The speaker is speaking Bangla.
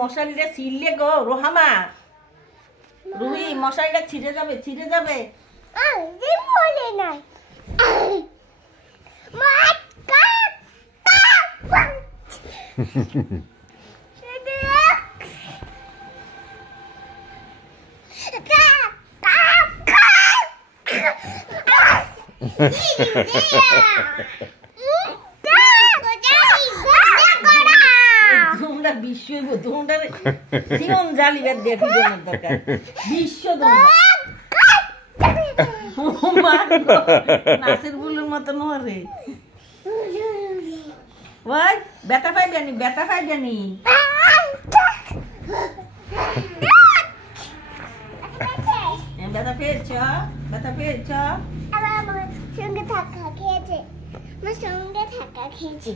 মশারিটা ছিঁড়লে গো রোহামা, রুহি মশারিটা ছিঁড়ে যাবে, ছিঁড়ে যাবে। তোমরা বিশ্ব তোমরা জীবন জ্বালিবার দেখি দরকার বিশ্ব নাচের বুলের মতো নরে ওই ব্যথা পাইবেনি, ব্যথা পাইবেনি। ব্যথা পেয়েছ, ব্যথা পেয়েছ। আমার সঙ্গে থাকা খেয়েছে, আমার সঙ্গে থাকা খেয়েছে।